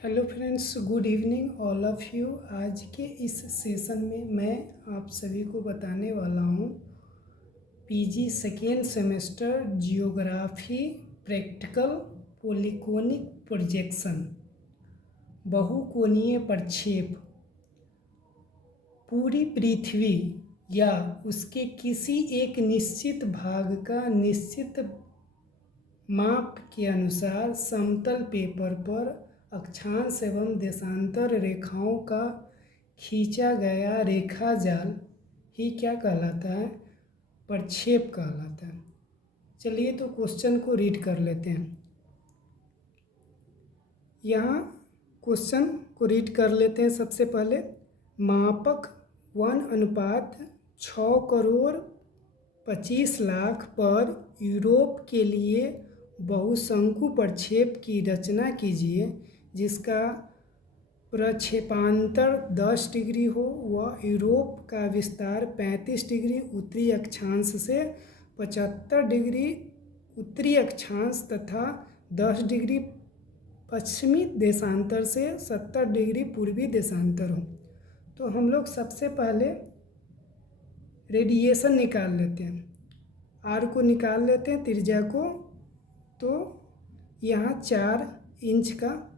Hello friends, good evening all of you. आज के इस सेशन में मैं आप सभी को बताने वाला हूँ PG second semester geography practical polyconic projection बहुकोणीय प्रक्षेप। पूरी पृथ्वी या उसके किसी एक निश्चित भाग का निश्चित माप के अनुसार समतल पेपर पर अक्षांश एवं देशांतर रेखाओं का खींचा गया रेखा जाल ही क्या कहलाता है? प्रक्षेप कहलाता है। चलिए तो क्वेश्चन को रीड कर लेते हैं। यहाँ क्वेश्चन को रीड कर लेते हैं। सबसे पहले मापक 1:6,25,00,000 पर यूरोप के लिए बहुशंकु प्रक्षेप की रचना कीजिए जिसका प्रक्षेपांतर 10 डिग्री हो व यूरोप का विस्तार 35 डिग्री उत्तरी अक्षांश से 75 डिग्री उत्तरी अक्षांश तथा 10 डिग्री पश्चिमी देशांतर से 70 डिग्री पूर्वी देशांतर हो। तो हम लोग सबसे पहले रेडिएशन निकाल लेते हैं। आर को निकाल लेते हैं, त्रिज्या को। तो यहाँ 4 इंच का,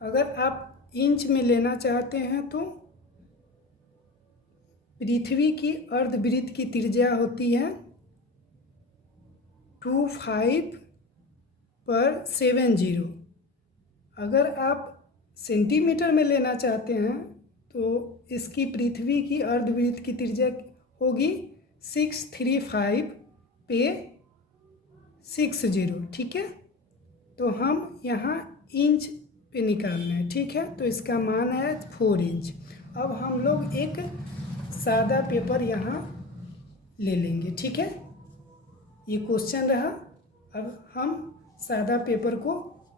अगर आप इंच में लेना चाहते हैं तो पृथ्वी की अर्धवृत्त की त्रिज्या होती है 25/70। अगर आप सेंटीमीटर में लेना चाहते हैं तो इसकी पृथ्वी की अर्धवृत्त की त्रिज्या होगी 635/60। ठीक है, तो हम यहाँ इंच पे निकालना है। ठीक है, तो इसका मान है 4 इंच। अब हम लोग एक सादा पेपर यहाँ ले लेंगे। ठीक है, ये क्वेश्चन रहा। अब हम सादा पेपर को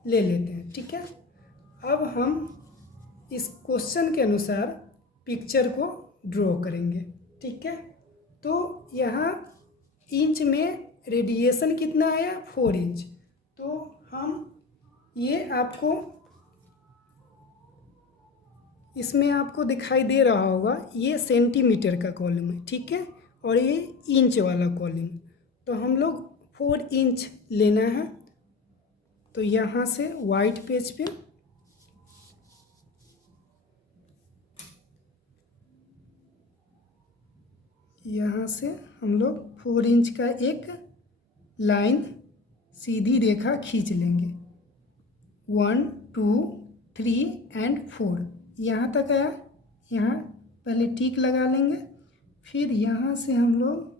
ले लेते हैं। ठीक है, अब हम इस क्वेश्चन के अनुसार पिक्चर को ड्रॉ करेंगे। ठीक है, तो यहाँ इंच में रेडिएशन कितना आया? 4 इंच। तो हम ये आपको इसमें आपको दिखाई दे रहा होगा, ये सेंटीमीटर का कॉलम है। ठीक है, और ये इंच वाला कॉलम। तो हम लोग 4 इंच लेना है। तो यहाँ से वाइट पेज पे यहाँ से हम लोग 4 इंच का एक लाइन सीधी रेखा खींच लेंगे। 1 2 3 एंड 4 यहाँ तक आया। यहाँ पहले टिक लगा लेंगे, फिर यहाँ से हम लोग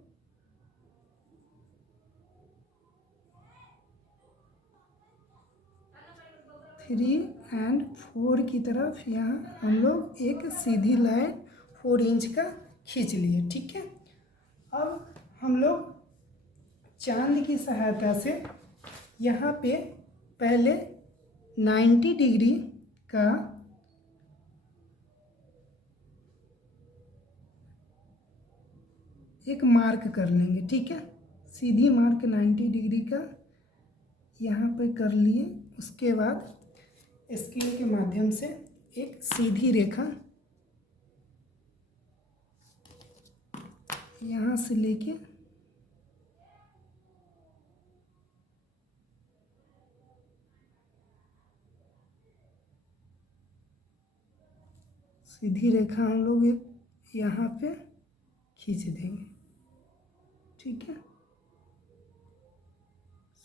3 एंड 4 की तरफ यहाँ हम लोग एक सीधी लाइन 4 इंच का खींच लिए। ठीक है, अब हम लोग चांद की सहायता से यहाँ पे पहले 90 डिग्री का एक मार्क कर लेंगे। ठीक है, सीधी मार्क 90 डिग्री का यहाँ पे कर लिए। उसके बाद स्केल के माध्यम से एक सीधी रेखा यहाँ से लेके सीधी रेखा हम लोग यहाँ पे खींच देंगे। ठीक है,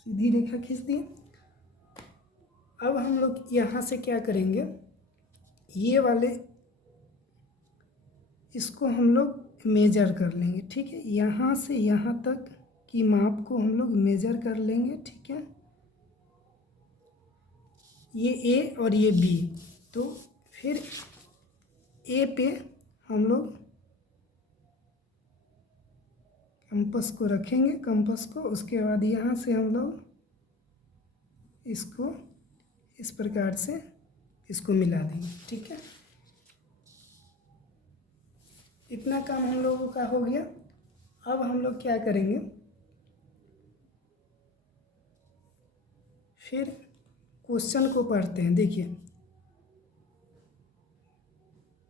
सीधी रेखा खींच दिए। अब हम लोग यहाँ से क्या करेंगे, ये वाले इसको हम लोग मेजर कर लेंगे। ठीक है, यहाँ से यहाँ तक की माप को हम लोग मेजर कर लेंगे। ठीक है, ये ए और ये बी। तो फिर ए पे हम लोग कंपास को रखेंगे, कंपास को। उसके बाद यहाँ से हम लोग इसको इस प्रकार से इसको मिला देंगे। ठीक है, इतना काम हम लोगों का हो गया। अब हम लोग क्या करेंगे, फिर क्वेश्चन को पढ़ते हैं। देखिए,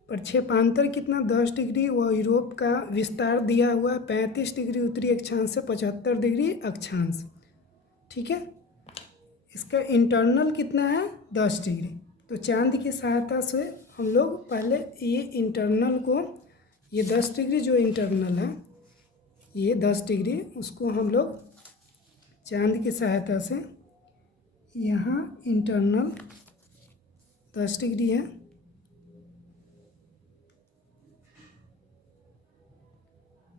प्रक्षेपांतर कितना 10 डिग्री व यूरोप का विस्तार दिया हुआ है 35 डिग्री उत्तरी अक्षांश से 75 डिग्री अक्षांश। ठीक है, इसका इंटरनल कितना है 10 डिग्री। तो चांद की सहायता से हम लोग पहले ये इंटरनल को, ये 10 डिग्री जो इंटरनल है, ये 10 डिग्री, उसको हम लोग चांद की सहायता से, यहाँ इंटरनल 10 डिग्री है,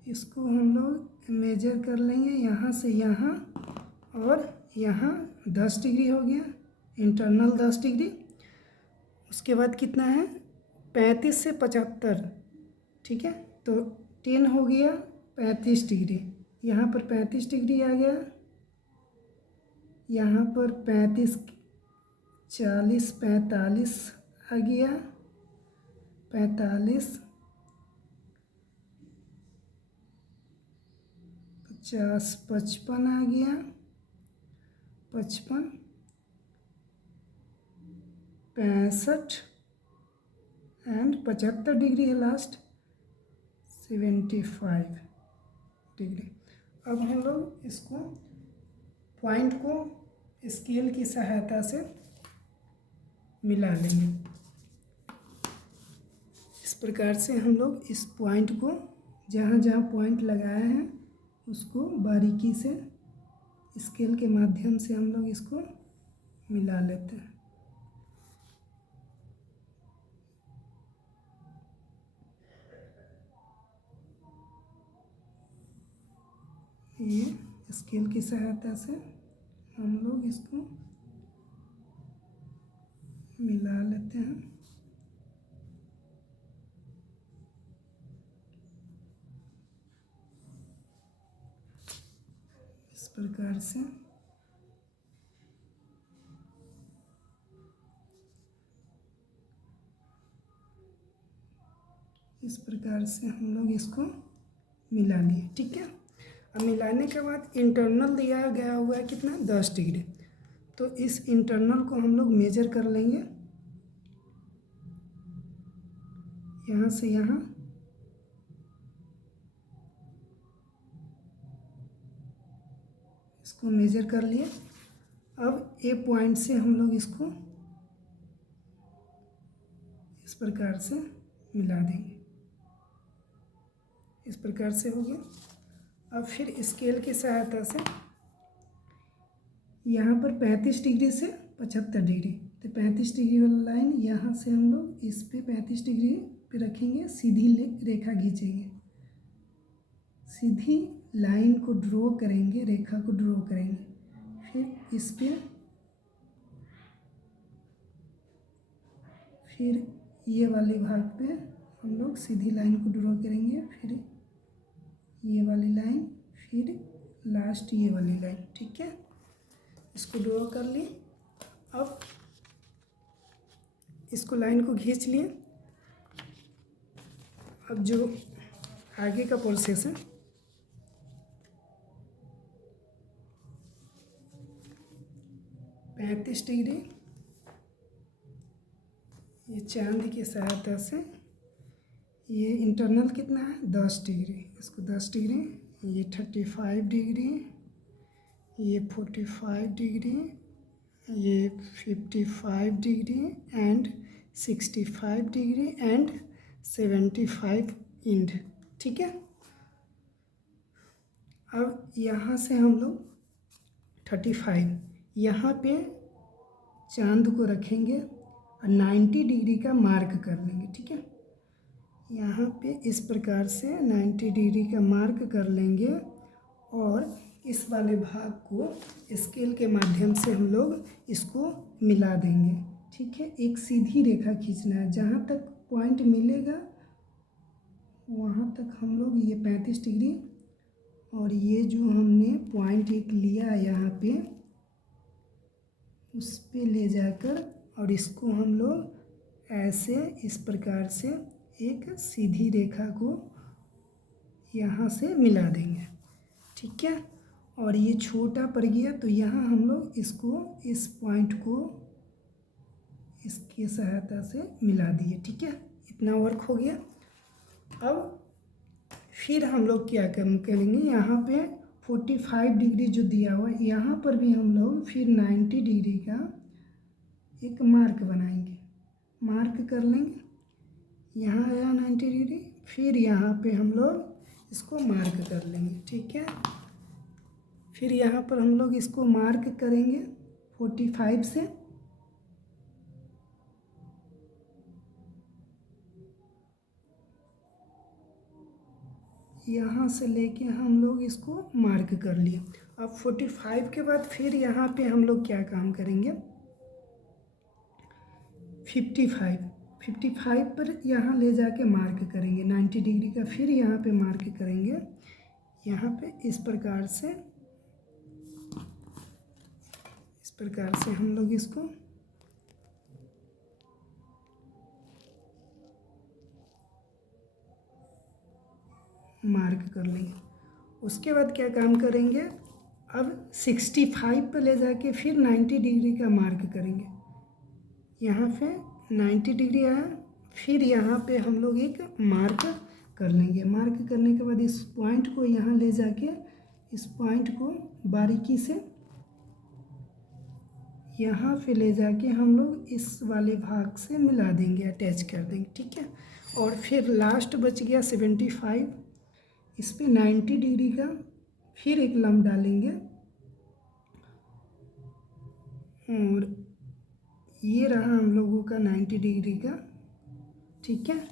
इसको हम लोग मेजर कर लेंगे यहाँ से यहाँ, और यहाँ 10 डिग्री हो गया, इंटरनल 10 डिग्री। उसके बाद कितना है 35 से 75, ठीक है, तो 10 हो गया 35 डिग्री, यहाँ पर 35 डिग्री आ गया, यहाँ पर 35, 40, 45 आ गया, 45, 50, 55 आ गया, 55, 65 एंड 75 डिग्री है लास्ट, 75 डिग्री। अब हम लोग इसको पॉइंट को स्केल की सहायता से मिला लेंगे। इस प्रकार से हम लोग इस पॉइंट को, जहाँ जहाँ पॉइंट लगाए हैं उसको बारीकी से स्केल के माध्यम से हम लोग इसको मिला लेते हैं। ये स्केल की सहायता से हम लोग इसको मिला लेते हैं। इस प्रकार से हम लोग इसको मिला लिए। ठीक है, अब मिलाने के बाद इंटरनल दिया गया हुआ है कितना 10 डिग्री, तो इस इंटरनल को हम लोग मेजर कर लेंगे यहाँ से यहाँ, इसको मेजर कर लिए। अब ए पॉइंट से हम लोग इसको इस प्रकार से मिला देंगे। इस प्रकार से हो गया। अब फिर स्केल की सहायता से यहाँ पर 35 डिग्री से 75 डिग्री, तो 35 डिग्री वाला लाइन यहाँ से हम लोग इस पे 35 डिग्री पे रखेंगे, सीधी रेखा खींचेंगे, सीधी लाइन को ड्रॉ करेंगे, रेखा को ड्रॉ करेंगे, फिर इस पे, फिर ये वाले भाग पे हम लोग सीधी लाइन को ड्रॉ करेंगे, फिर ये वाली लाइन, फिर लास्ट ये वाली लाइन। ठीक है, इसको ड्रॉ कर लिए। अब इसको लाइन को खींच लिए। अब जो आगे का प्रोसेस है, पैंतीस डिग्री ये चांद की सहायता से, ये इंटरनल कितना है 10 डिग्री, इसको 10 डिग्री, ये 35 डिग्री, ये 45 डिग्री, ये 55 degree and 65 degree and 75 end. ठीक है, अब यहाँ से हम लोग 35 यहाँ पे चांद को रखेंगे और 90 डिग्री का मार्क कर लेंगे। ठीक है, यहाँ पे इस प्रकार से 90 डिग्री का मार्क कर लेंगे और इस वाले भाग को स्केल के माध्यम से हम लोग इसको मिला देंगे। ठीक है, एक सीधी रेखा खींचना है, जहाँ तक पॉइंट मिलेगा वहाँ तक हम लोग ये 35 डिग्री और ये जो हमने पॉइंट एक लिया यहाँ पे, उस पे ले जाकर और इसको हम लोग ऐसे इस प्रकार से एक सीधी रेखा को यहाँ से मिला देंगे। ठीक है, और ये छोटा पड़ गया तो यहाँ हम लोग इसको, इस पॉइंट को इसकी सहायता से मिला दिए। ठीक है, इतना वर्क हो गया। अब फिर हम लोग क्या करेंगे, यहाँ पे 45 डिग्री जो दिया हुआ है यहाँ पर भी हम लोग फिर 90 डिग्री का एक मार्क बनाएंगे, मार्क कर लेंगे। यहाँ आया 90 डिग्री, फिर यहाँ पे हम लोग इसको मार्क कर लेंगे। ठीक है, फिर यहाँ पर हम लोग इसको मार्क करेंगे 45 से। यहाँ से लेके हम लोग इसको मार्क कर लिए। अब 45 के बाद फिर यहाँ पे हम लोग क्या काम करेंगे, 55 पर यहाँ ले जाके मार्क करेंगे 90 डिग्री का, फिर यहाँ पे मार्क करेंगे। यहाँ पे इस प्रकार से हम लोग इसको मार्क कर लेंगे। उसके बाद क्या काम करेंगे, अब 65 पे ले जाके फिर 90 डिग्री का मार्क करेंगे। यहाँ पे 90 डिग्री आया, फिर यहाँ पे हम लोग एक मार्क कर लेंगे। मार्क करने के बाद इस पॉइंट को यहाँ ले जाके इस पॉइंट को बारीकी से यहाँ पे ले जाके हम लोग इस वाले भाग से मिला देंगे, अटैच कर देंगे। ठीक है, और फिर लास्ट बच गया 75, इस पे 90 डिग्री का फिर एक लंब डालेंगे और ये रहा हम लोगों का 90 डिग्री का। ठीक है,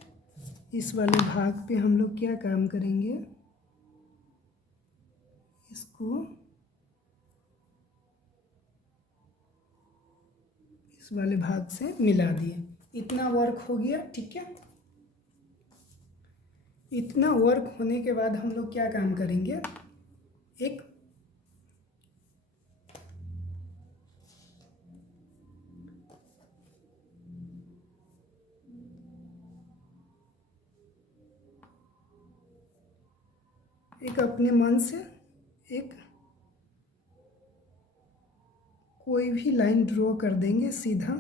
इस वाले भाग पे हम लोग क्या काम करेंगे, इसको इस वाले भाग से मिला दिए। इतना वर्क हो गया। ठीक है, इतना वर्क होने के बाद हम लोग क्या काम करेंगे, एक अपने मन से एक कोई भी लाइन ड्रॉ कर देंगे, सीधा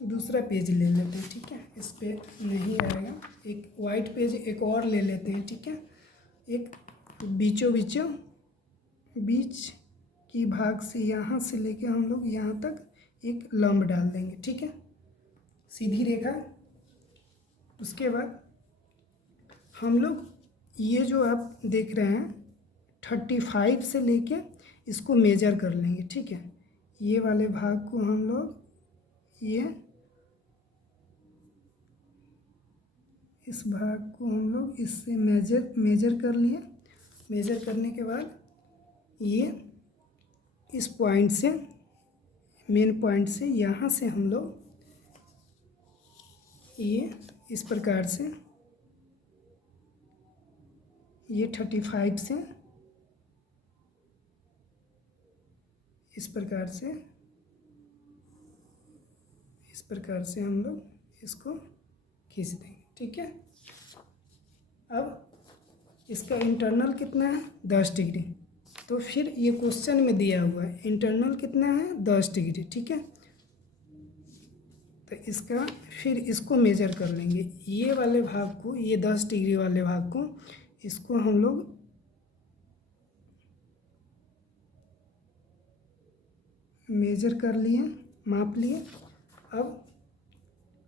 दूसरा पेज ले लेते हैं। ठीक है, इस पे नहीं आएगा, एक वाइट पेज एक और ले लेते हैं। ठीक है, एक बीच की भाग से यहाँ से लेके हम लोग यहाँ तक एक लंब डाल देंगे। ठीक है, सीधी रेखा। उसके बाद हम लोग ये जो आप देख रहे हैं 35 से लेके इसको मेजर कर लेंगे। ठीक है, ये वाले भाग को हम लोग इस भाग को हम लोग इससे मेजर कर लिए। मेजर करने के बाद ये इस पॉइंट से, मेन पॉइंट से यहाँ से हम लोग ये इस प्रकार से, ये 35 से इस प्रकार से हम लोग इसको खींच देंगे। ठीक है, अब इसका इंटरनल कितना है, 10 डिग्री। तो फिर ये क्वेश्चन में दिया हुआ है इंटरनल कितना है, 10 डिग्री। ठीक है, तो इसका फिर इसको मेजर कर लेंगे। ये वाले भाग को, ये 10 डिग्री वाले भाग को, इसको हम लोग मेजर कर लिए, माप लिए।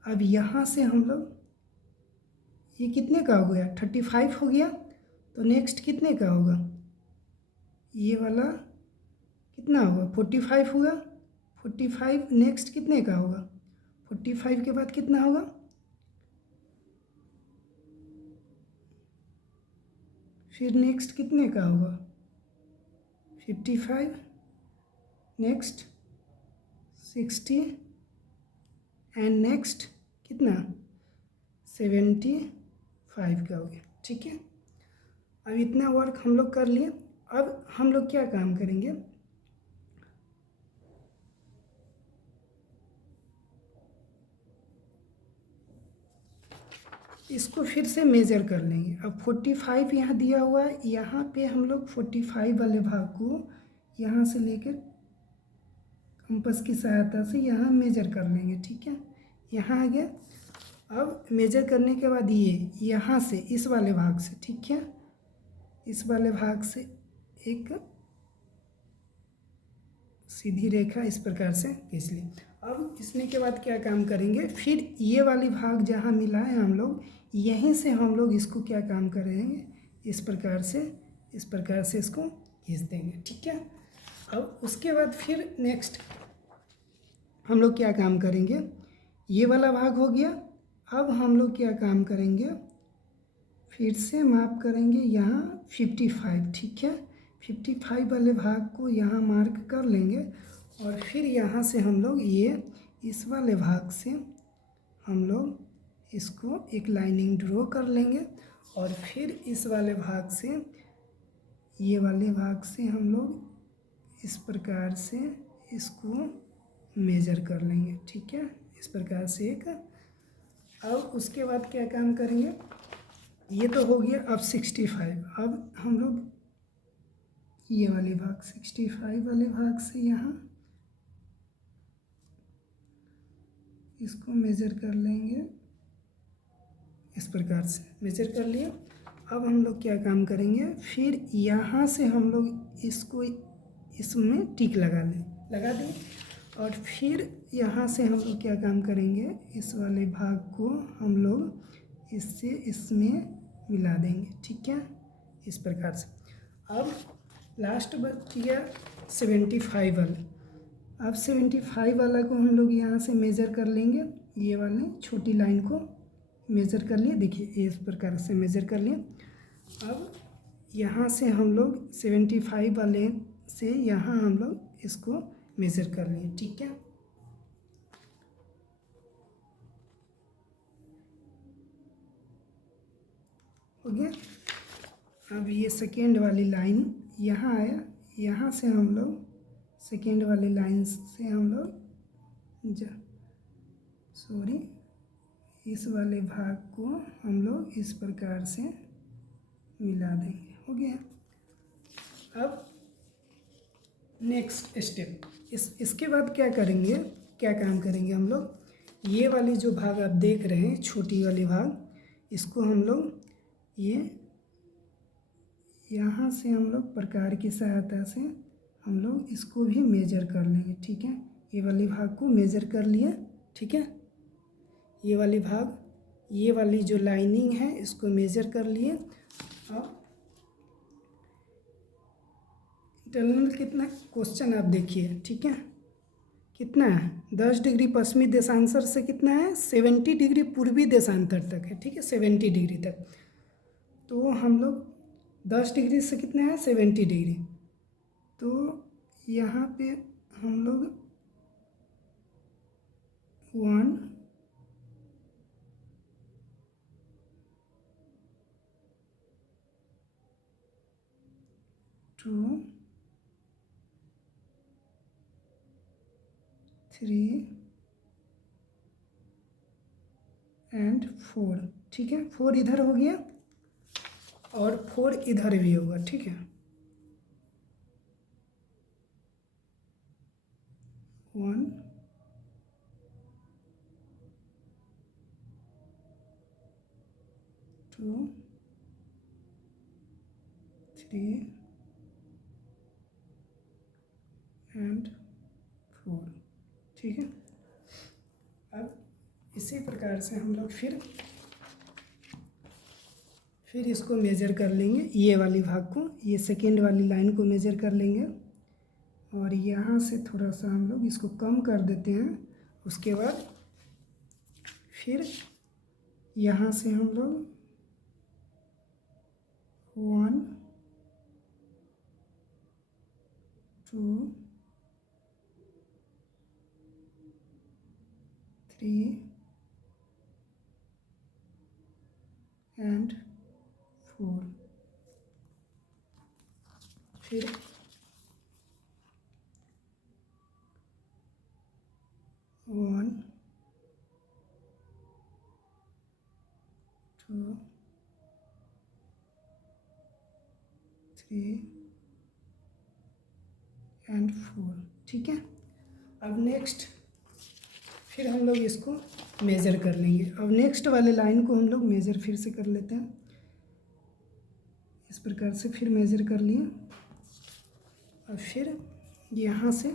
अब यहाँ से हम लोग, ये कितने का हो गया, 35 हो गया। तो नेक्स्ट कितने का होगा, ये वाला कितना होगा, 45 होगा। 45 नेक्स्ट कितने का होगा, 45 के बाद कितना होगा, फिर नेक्स्ट कितने का होगा, 55, नेक्स्ट 60 एंड नेक्स्ट कितना, 75 का हो गया। ठीक है, अब इतना वर्क हम लोग कर लिए। अब हम लोग क्या काम करेंगे, इसको फिर से मेजर कर लेंगे। अब 45 यहाँ दिया हुआ है, यहाँ पे हम लोग 45 वाले भाग को यहाँ से लेकर कंपास की सहायता से यहाँ मेजर कर लेंगे। ठीक है, यहाँ आ गया। अब मेजर करने के बाद ये यहाँ से इस वाले भाग से, ठीक है, इस वाले भाग से एक सीधी रेखा इस प्रकार से खींच ली। अब इसने के बाद क्या काम करेंगे, फिर ये वाली भाग जहाँ मिला है हम लोग यहीं से हम लोग इसको क्या काम करेंगे, इस प्रकार से इसको खींच देंगे। ठीक है, अब उसके बाद फिर नेक्स्ट हम लोग क्या काम करेंगे, ये वाला भाग हो गया। अब हम लोग क्या काम करेंगे, फिर से माप करेंगे यहाँ 55। ठीक है, 55 वाले भाग को यहाँ मार्क कर लेंगे और फिर यहाँ से हम लोग ये इस वाले भाग से हम लोग इसको एक लाइनिंग ड्रॉ कर लेंगे और फिर इस वाले भाग से ये वाले भाग से हम लोग इस प्रकार से इसको मेजर कर लेंगे। ठीक है, इस प्रकार से एक। अब उसके बाद क्या काम करेंगे, ये तो हो गया अब 65। अब हम लोग ये वाले भाग 65 वाले भाग से यहाँ इसको मेजर कर लेंगे, इस प्रकार से मेजर कर लिया। अब हम लोग क्या काम करेंगे, फिर यहाँ से हम लोग इसको इसमें टिक लगा दें और फिर यहाँ से हम लोग क्या काम करेंगे, इस वाले भाग को हम लोग इससे इसमें मिला देंगे। ठीक है, इस प्रकार से। अब लास्ट बच गया 75 वाला। अब 75 वाला को हम लोग यहाँ से मेज़र कर लेंगे, ये वाले छोटी लाइन को मेज़र कर लिए। देखिए इस प्रकार से मेज़र कर लिए। अब यहाँ से हम लोग 75 वाले से यहाँ हम लोग इसको मेज़र कर लिए। ठीक है, हो गया। अब ये सेकेंड वाली लाइन यहाँ आया, यहाँ से हम लोग सेकेंड वाली लाइन से हम लोग इस वाले भाग को हम लोग इस प्रकार से मिला देंगे। हो गया। अब नेक्स्ट स्टेप, इसके बाद क्या करेंगे, क्या काम करेंगे हम लोग, ये वाली जो भाग आप देख रहे हैं छोटी वाली भाग, इसको हम लोग ये यहाँ से हम लोग प्रकार की सहायता से हम लोग इसको भी मेजर कर लेंगे। ठीक है, ये वाली भाग को मेजर कर लिया। ठीक है, ये वाली भाग, ये वाली जो लाइनिंग है इसको मेजर कर लिए। अब इंटरनल कितना क्वेश्चन आप देखिए। ठीक है, कितना है, 10 डिग्री पश्चिमी देशांतर से कितना है, 70 डिग्री पूर्वी देशांतर तक है। ठीक है, 70 डिग्री तक। तो हम लोग 10 डिग्री से कितना है, 70 डिग्री। तो यहाँ पे हम लोग 1 2 3 एंड 4। ठीक है, 4 इधर हो गया और 4 इधर भी होगा। ठीक है, 1 2 3 एंड 4। ठीक है, अब इसी प्रकार से हम लोग फिर इसको मेज़र कर लेंगे, ये वाली भाग को, ये सेकेंड वाली लाइन को मेज़र कर लेंगे और यहाँ से थोड़ा सा हम लोग इसको कम कर देते हैं। उसके बाद फिर यहाँ से हम लोग 1 2 3 एंड 4। फिर 1 2 3 एंड 4। ठीक है, अब नेक्स्ट फिर हम लोग इसको मेज़र कर लेंगे। अब नेक्स्ट वाले लाइन को हम लोग मेज़र फिर से कर लेते हैं। इस प्रकार से फिर मेज़र कर लिए और फिर यहाँ से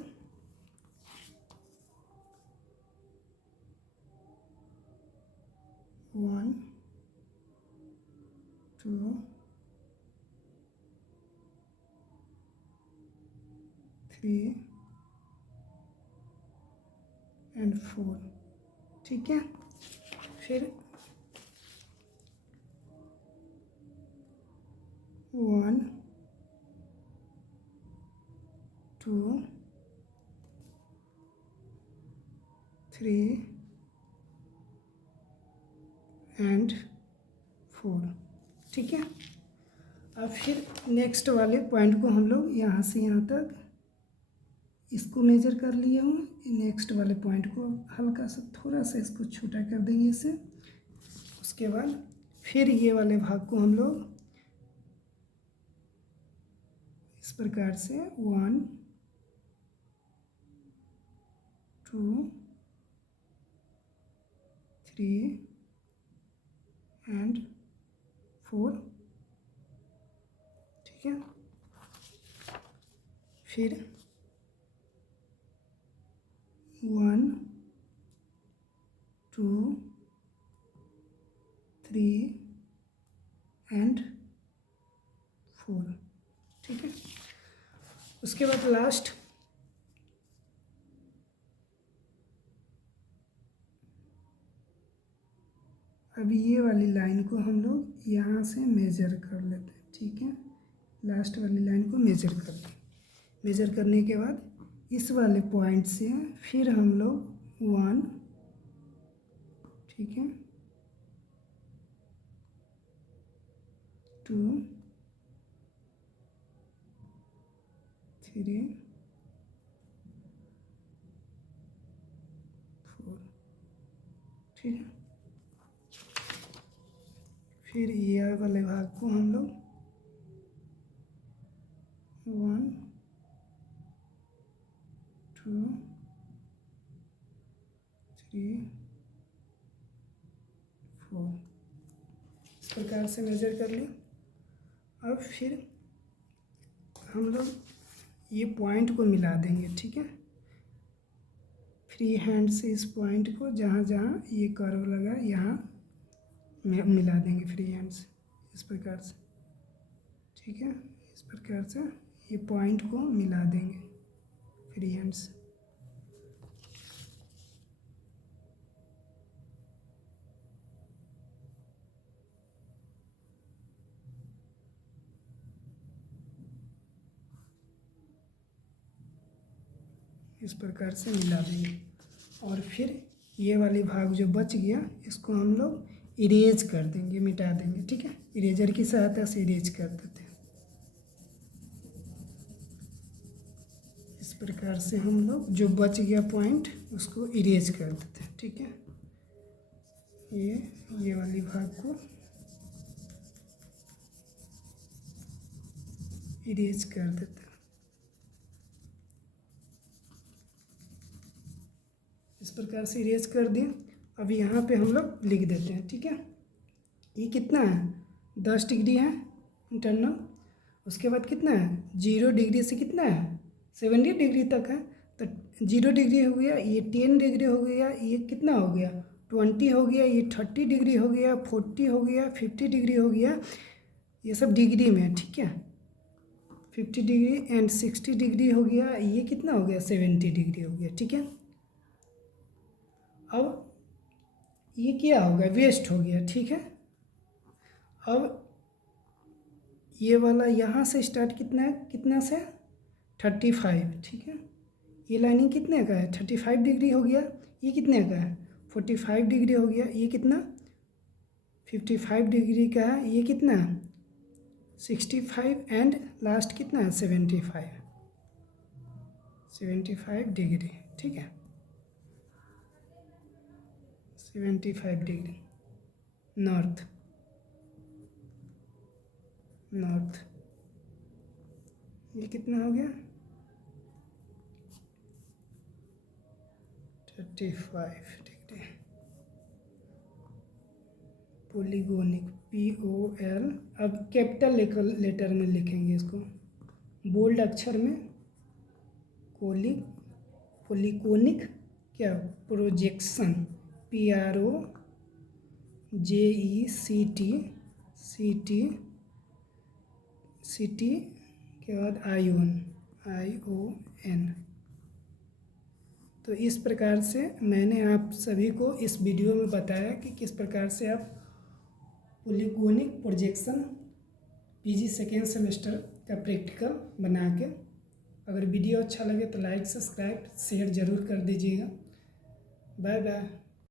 1 2 3 एंड 4, ठीक है। फिर 1 2 3 एंड 4, ठीक है। अब फिर नेक्स्ट वाले पॉइंट को हम लोग यहाँ से यहाँ तक इसको मेजर कर लिए हूँ। नेक्स्ट वाले पॉइंट को हल्का सा थोड़ा सा इसको छोटा कर देंगे इसे। उसके बाद फिर ये वाले भाग को हम लोग इस प्रकार से 1 2 3 एंड 4, ठीक है। फिर 1 2 3 एंड 4, ठीक है। उसके बाद लास्ट अभी ये वाली लाइन को हम लोग यहाँ से मेज़र कर लेते हैं, ठीक है। लास्ट वाली लाइन को मेज़र कर लें। मेज़र करने के बाद इस वाले पॉइंट से फिर हम लोग 1, ठीक है, 2 3 4, ठीक है। फिर ये वाले भाग को हम लोग 1 2 3 4 इस प्रकार से मेज़र कर लें। अब फिर हम लोग ये पॉइंट को मिला देंगे, ठीक है। फ्री हैंड से इस पॉइंट को जहाँ जहाँ ये कर्व लगा यहाँ मिला देंगे फ्री हैंड से, इस प्रकार से, ठीक है। इस प्रकार से ये पॉइंट को मिला देंगे फ्री हैंड से। इस प्रकार से मिला देंगे और फिर ये वाली भाग जो बच गया इसको हम लोग इरेज कर देंगे, मिटा देंगे, ठीक है। इरेजर की सहायता से इरेज कर देते हैं। इस प्रकार से हम लोग जो बच गया पॉइंट उसको इरेज कर देते हैं, ठीक है। ये वाली भाग को इरेज कर देते हैं। इस प्रकार से इरेज कर दिए। अब यहाँ पे हम लोग लिख देते हैं, ठीक है। ये कितना है 10 डिग्री है इंटरनल। उसके बाद कितना है 0 डिग्री से कितना है 70 डिग्री तक है। तो 0 डिग्री हो गया, ये 10 डिग्री हो गया, ये कितना हो गया 20 हो गया, ये 30 डिग्री हो गया, 40 हो गया, 50 डिग्री हो गया। ये सब डिग्री में, ठीक है। 50 डिग्री एंड 60 डिग्री हो गया, ये कितना हो गया 70 डिग्री हो गया, ठीक है। अब ये क्या हो गया वेस्ट हो गया, ठीक है। अब ये वाला यहाँ से स्टार्ट कितना है, कितना से 35, ठीक है। ये लाइनिंग कितने का है 35 डिग्री हो गया। ये कितने का है 45 डिग्री हो गया। ये कितना 55 डिग्री का है। ये कितना है 65 एंड लास्ट कितना है 75 डिग्री, ठीक है। 75 डिग्री नॉर्थ। ये कितना हो गया 35, ठीक है। पोलीगोनिक POL, अब कैपिटल लेटर में लिखेंगे इसको, बोल्ड अक्षर में, पोलीगोनिक क्या, प्रोजेक्शन, PROJECT के बाद ION। तो इस प्रकार से मैंने आप सभी को इस वीडियो में बताया कि किस प्रकार से आप पोलीगोनिक प्रोजेक्शन PG सेकेंड सेमेस्टर का प्रैक्टिकल बना के, अगर वीडियो अच्छा लगे तो लाइक, सब्सक्राइब, शेयर ज़रूर कर दीजिएगा। Bye bye.